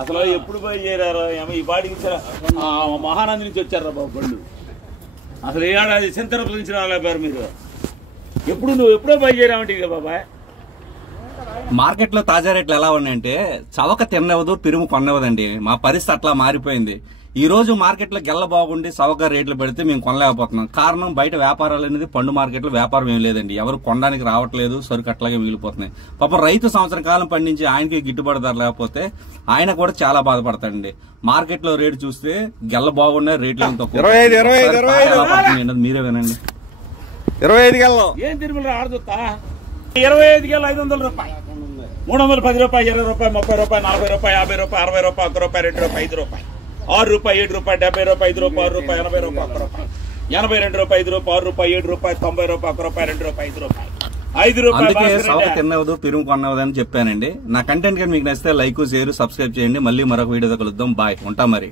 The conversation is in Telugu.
అసలు ఎప్పుడు బయలుదేరారో ఈ పాటికి మహానంది నుంచి వచ్చారా బాబు బళ్ళు. అసలు ఏ ఏడాది చింతరపుల నుంచి రాలేపారు మీరు. నువ్వు ఎప్పుడో బయలుదేరావంటే బాబాయ్. మార్కెట్ లో తాజా రేట్లు ఎలా ఉన్నాయంటే చవక తిన్నవదు పిరుము కొన్నవదండి. మా పరిస్థితి అట్లా మారిపోయింది. ఈ రోజు మార్కెట్ లో గెల్ల బాగుండి చవక రేట్లు పెడితే మేము కొనలేకపోతున్నాం. కారణం బయట వ్యాపారాలు అనేది పండు మార్కెట్ లో వ్యాపారం ఏం లేదండి. ఎవరు కొనడానికి రావట్లేదు, సరుకు అట్లాగే మిగిలిపోతున్నాయి. పాపం రైతు సంవత్సరం కాలం పండించి ఆయనకి గిట్టుబాటు ధర లేకపోతే ఆయన కూడా చాలా బాధపడతాడండి. మార్కెట్ లో రేటు చూస్తే గెల్ల బాగున్నాయి, రేట్లు ఏం తక్కువ. మీరే వినండి. 25 గెల్లం ఏం తిరుమల ఆడుతా 25 గెల 500 రూపాయలు, 310 రూపాయలు, 20 రూపాయలు, 30 రూపాయలు, 40 రూపాయలు, 50 రూపాయలు, 60 రూపాయలు, 1 రూపాయి, 2 రూపాయలు, 5 రూపాయలు, 6 రూపాయలు, 7 రూపాయలు, 70 రూపాయలు, 5 రూపాయలు, 6 రూపాయలు, 80 రూపాయలు, 1 రూపాయి, 82 రూపాయలు, 5 రూపాయలు, 6 రూపాయలు, 7 రూపాయలు, 90 రూపాయలు, 1 రూపాయి, 2 రూపాయలు, 5 రూపాయలు, 5 రూపాయలు. అందుకే చవక తిన్నవదు పిరుము కొన్నవదు అని చెప్పానండి. నా కంటెంట్ కానీ మీకు నచ్చితే లైక్, షేర్, సబ్స్క్రైబ్ చేయండి. మళ్ళీ మరొక వీడియోతో కలుద్దాం. బాయ్, ఉంటా మరి.